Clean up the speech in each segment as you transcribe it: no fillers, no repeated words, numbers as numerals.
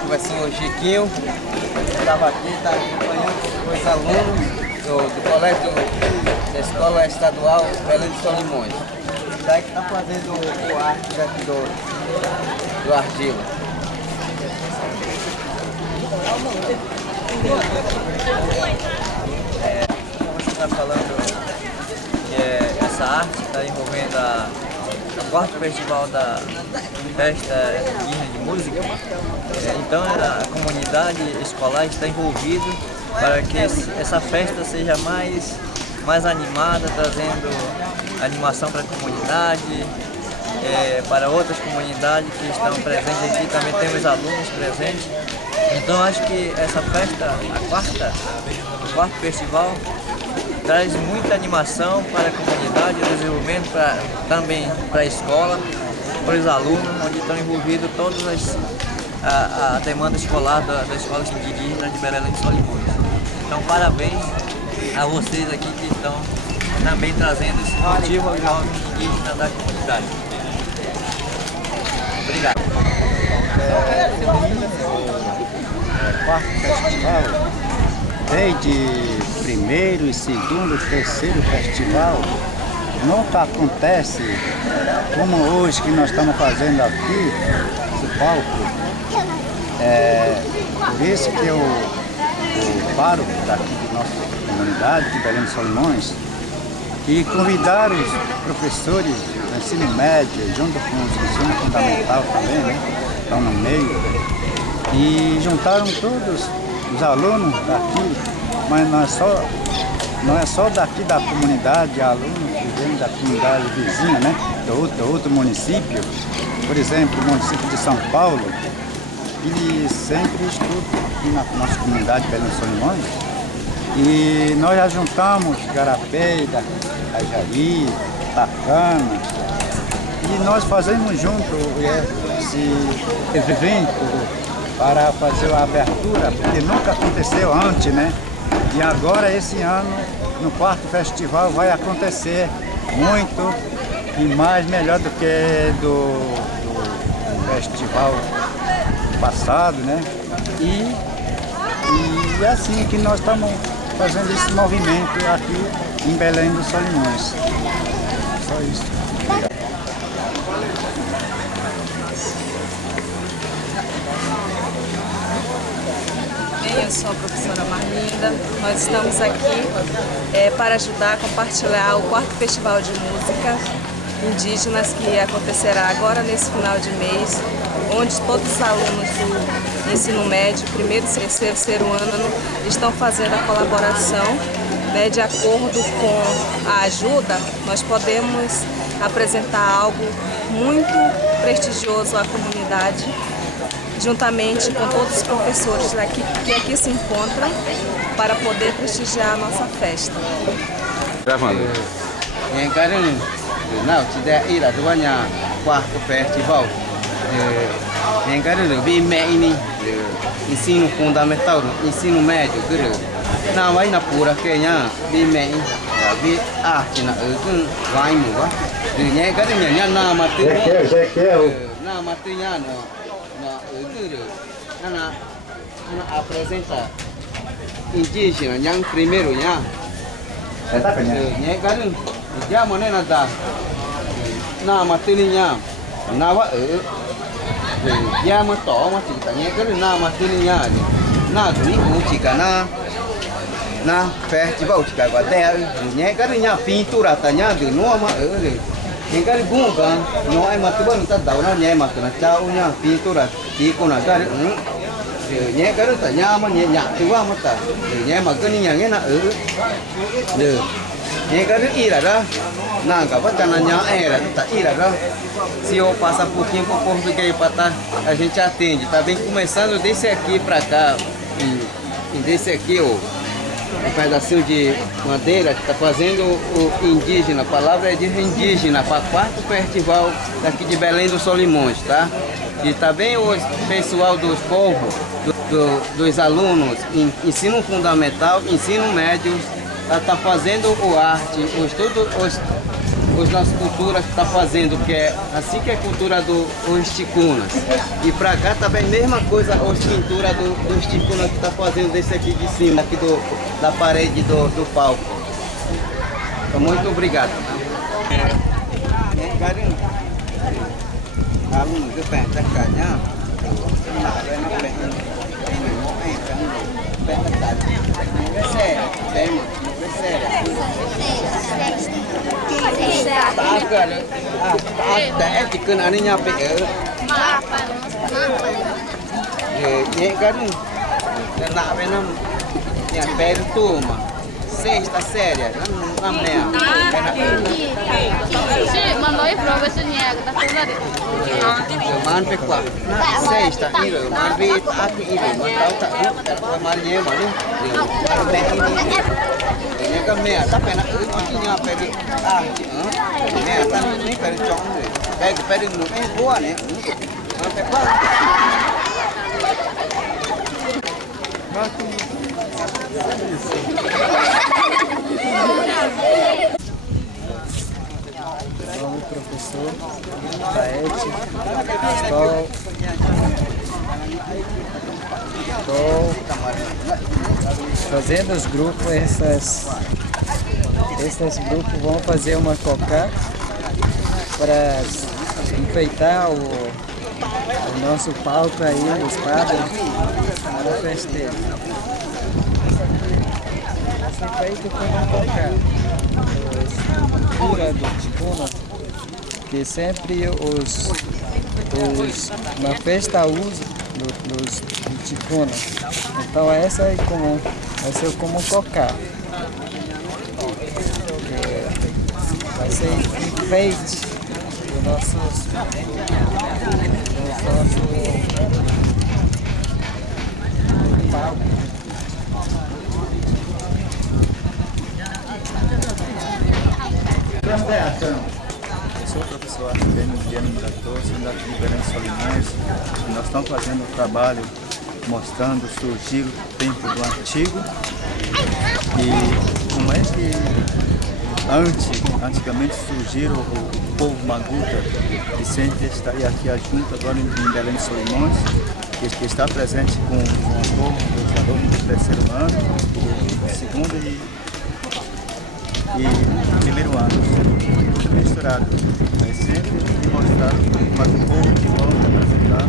conversando o Chiquinho, estava aqui, está acompanhando os alunos do colégio da Escola Estadual Belém de Solimões. Daí que está fazendo o arte daqui do argila. Você está falando que essa arte está envolvendo o quarto festival da festa indígena de música. Então a comunidade escolar está envolvida para que essa festa seja mais animada, trazendo animação para a comunidade, para outras comunidades que estão presentes aqui, também temos alunos presentes. Então acho que essa festa, o quarto festival, traz muita animação para a comunidade, desenvolvimento também para a escola, para os alunos, onde estão envolvidos todas a demanda escolar da Escola Indígena de Belém de Solimões. Então parabéns a vocês aqui que estão também trazendo esse motivo aos jovens indígenas da comunidade. Obrigado. O quarto festival, desde primeiro e segundo, terceiro festival, nunca acontece como hoje que nós estamos fazendo aqui, esse palco. Por isso que eu paro daqui da nossa comunidade, de Belém de Solimões, e convidar os professores do ensino médio, junto com os ensino fundamental também, né, estão no meio, e juntaram todos os alunos daqui, mas não é só daqui da comunidade, alunos que vêm da comunidade vizinha, né, do outro município, por exemplo, o município de São Paulo, ele sempre estuda aqui na nossa comunidade Belém de Solimões, e nós já juntamos Garapé, Ajari, Tacana, e nós fazemos junto esse evento para fazer a abertura, porque nunca aconteceu antes, né? E agora esse ano, no quarto festival, vai acontecer muito e mais melhor do que do festival passado, né? E é assim que nós estamos fazendo esse movimento aqui em Belém dos Solimões. Só isso. Obrigado. Eu sou a professora Marlinda. Nós estamos aqui para ajudar a compartilhar o quarto festival de música indígenas que acontecerá agora nesse final de mês, onde todos os alunos do ensino médio, primeiro e terceiro ano, estão fazendo a colaboração, né, de acordo com a ajuda. Nós podemos apresentar algo muito prestigioso à comunidade, juntamente com todos os professores daqui, que aqui se encontram, para poder prestigiar a nossa festa. Gravando. Não, te der ir a quarto festival. Vi meni ensino fundamental, ensino médio, não vai na pura Kenya, vi meni, vi arte na vai mua, nhé cái nhá na mà tư, na mà tư nhá na apresenta indígena yang primeiro nhá, nhé cái já mà nên là ta, na mà tư nhá, na vợ ya mà tỏ mà chỉ cả nhé cái na mà tư nhá, na tụi cũng chỉ cả na festival chỉ cả qua đây nhé cái nhá pintura ta nhá từ nó mà ở rồi nhé cái bún cả nó em mà tụi bạn ta đầu nó nhé mà tụi nó trao nhá pintura chỉ con là cái nhé cái ta nhá mà nhẹ nhàng tụi bạn mà ta nhé mà cái nhà nghe na ở được nhé cái ý là đó na cả vắt chân nhá là ta ý là đó se eu passar pouquinho para o português para tá, a gente atende. Tá bem começando desse aqui para cá, e desse aqui ó, um pedacinho de madeira que está fazendo o indígena. A palavra é de indígena para quarto festival daqui de Belém dos Solimões, tá? E tá bem o pessoal dos povos, dos alunos, ensino fundamental, ensino médio, tá fazendo o arte, as nossas culturas está fazendo, que é assim que é a cultura dos ticunas. E para cá também a mesma coisa, as pinturas dos ticunas que está fazendo desse aqui de cima, aqui da parede do palco. Então, muito obrigado. Sexta série, na merda. Sì, ma noi proprio se niente, da parlare. Man pe qua. Sexta, iro, man rit, aqui iro, man tau tak, man nye, man ni. Man pe ini. Ini kan merda, tapi nak ini nya pe di merda ni pe chong ni. Pe nu boa ni. Man pe qua. O professor Taete, estou fazendo os grupos, esses grupos vão fazer uma cocá para enfeitar o nosso palco aí, os padres, para a festeira. Esse feito com uma cocá. Cultura do ticuna, que sempre na festa usa dos ticuna. Então essa é como, vai ser como cocá. Vai ser enfeite do nosso palco. Eu sou o professor Artemio Mirator, sou daqui de Belém de Solimões. Nós estamos fazendo um trabalho mostrando o surgir do tempo do antigo e como é que antigamente surgiu o povo Maguta, que sempre está aqui junto agora em Belém de Solimões, que está presente com o povo dos alunos do terceiro ano, do segundo e primeiro ano, tudo misturado, mas sempre mostrado para o povo que vão representar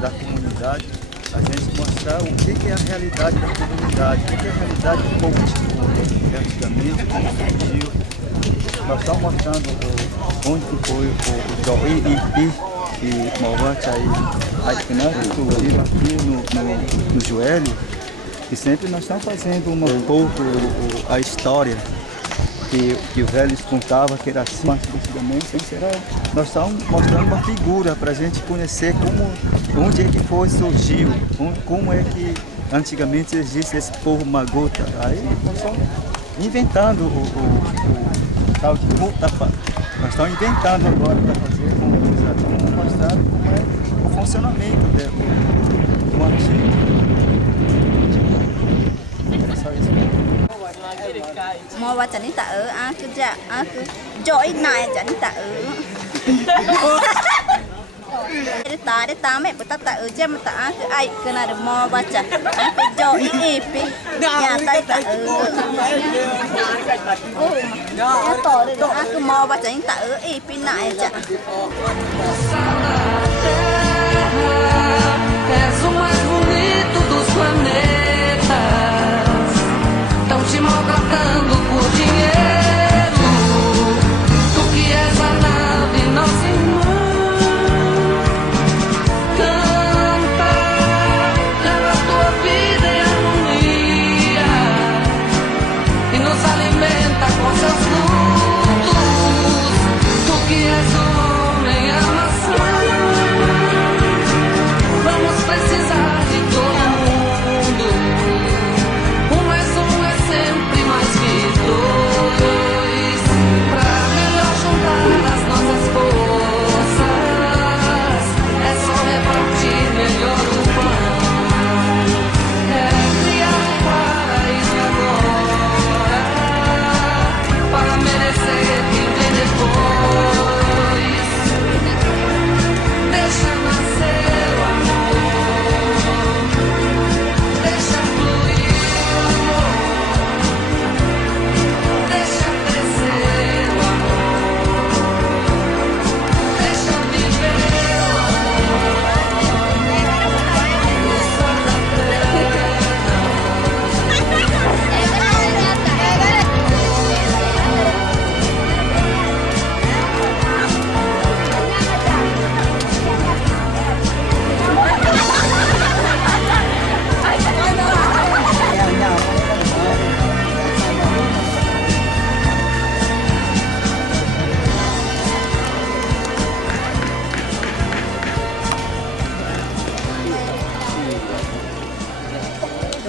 da comunidade, a gente mostrar o que é a realidade da comunidade, o que é a realidade do povo de antigamente, como surgiu. Nós estamos mostrando onde foi o Joí e Malvante aí que surgiram aqui no joelho, e sempre nós estamos fazendo um pouco a história que os velhos contavam que era assim, mas antigamente nós estamos mostrando uma figura para a gente conhecer onde é que surgiu, como é que antigamente existe esse povo Maguta. Aí nós estamos inventando o tal de Mutapa. Nós estamos inventando agora para fazer vamos mostrar como é o funcionamento do antigo. É só isso mesmo. Mua ba chani ta cứ joy này chani ta để ta mẹ bữa ta chem ta cứ ai cái này được mua ba chani cứ joy ipi nhà tay ta nhà to đấy cứ mua ba chani ta ipi này chả. És o mais bonito dos planetas. Tão te maltratando por dinheiro. Tu que és a nave, nossa irmã. Canta, leva a tua vida em harmonia e nos alimenta com seus frutos. Tu que és o homem, a maçã. Vamos precisar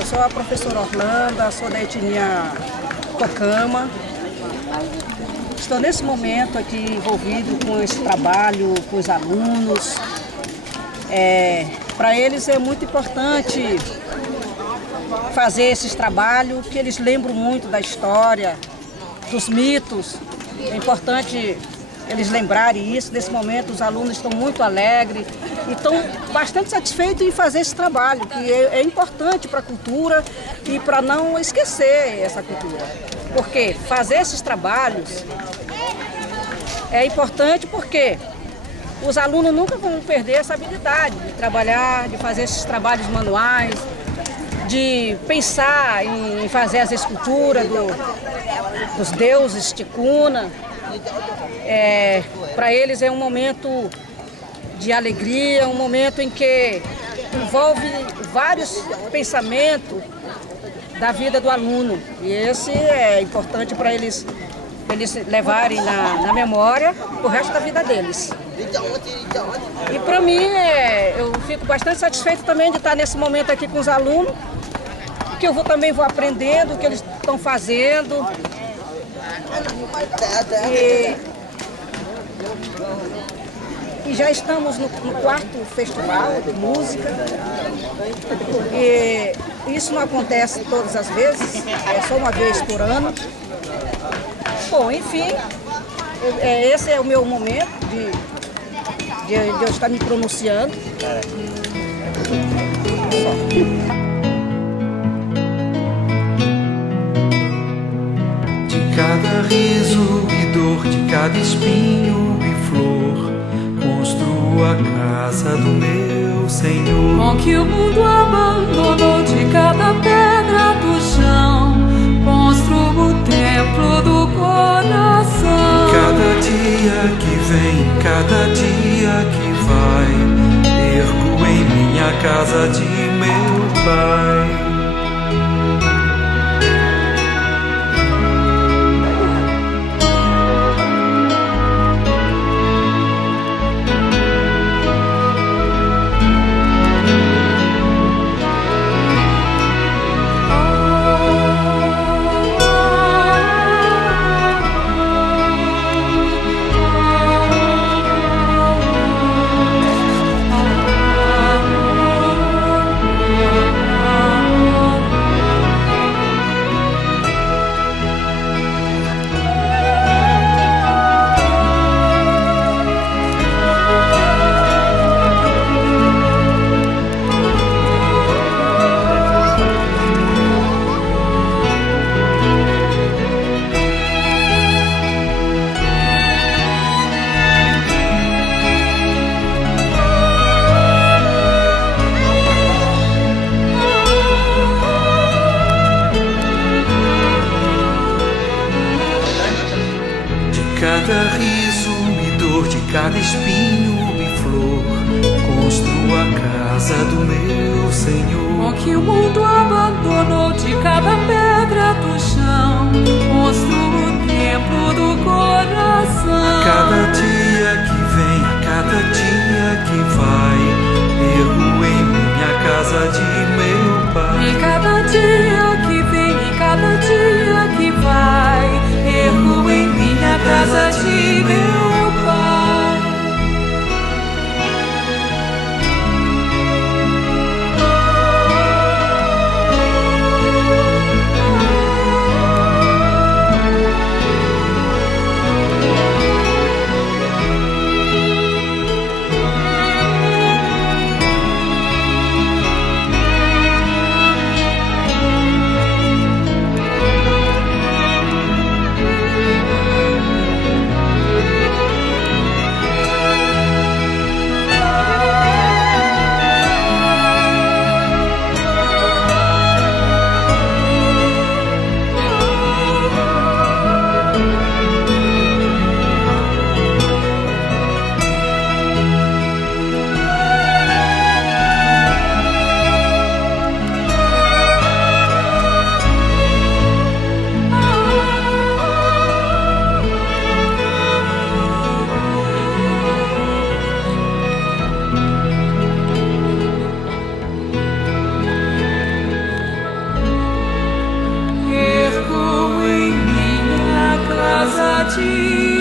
sou a professora Orlando, sou da etnia Cocama. Estou nesse momento aqui envolvido com esse trabalho, com os alunos. Para eles é muito importante fazer esses trabalhos, que eles lembram muito da história, dos mitos. É importante eles lembrarem isso. Nesse momento os alunos estão muito alegres e estão bastante satisfeitos em fazer esse trabalho, que é importante para a cultura e para não esquecer essa cultura. Porque fazer esses trabalhos é importante porque os alunos nunca vão perder essa habilidade de trabalhar, de fazer esses trabalhos manuais, de pensar em fazer as esculturas dos deuses ticuna. Para eles é um momento de alegria, um momento em que envolve vários pensamentos da vida do aluno. E esse é importante para eles levarem na memória o resto da vida deles. E para mim, eu fico bastante satisfeito também de estar nesse momento aqui com os alunos, que eu também vou aprendendo o que eles estão fazendo. E já estamos no 4º festival de música. E isso não acontece todas as vezes, é só uma vez por ano. Bom, enfim, esse é o meu momento de eu estar me pronunciando. De cada riso e dor, de cada espinho e flor, construo a casa do meu Senhor. Com que o mundo abandonou, de cada pedra do chão, construo o templo do coração. Cada dia que vem, cada dia que vai, ergo em minha casa de meu Pai. Cada riso e dor, de cada espinho e flor, construo a casa do meu Senhor. Com que o mundo abandonou, de cada pedra do chão, construo o templo do coração. Cada dia que vem, cada dia que vai, ergo em minha casa de meu Pai. Em cada dia que vem, em cada dia que vai, ergo em minha casa de meu Pai. casa de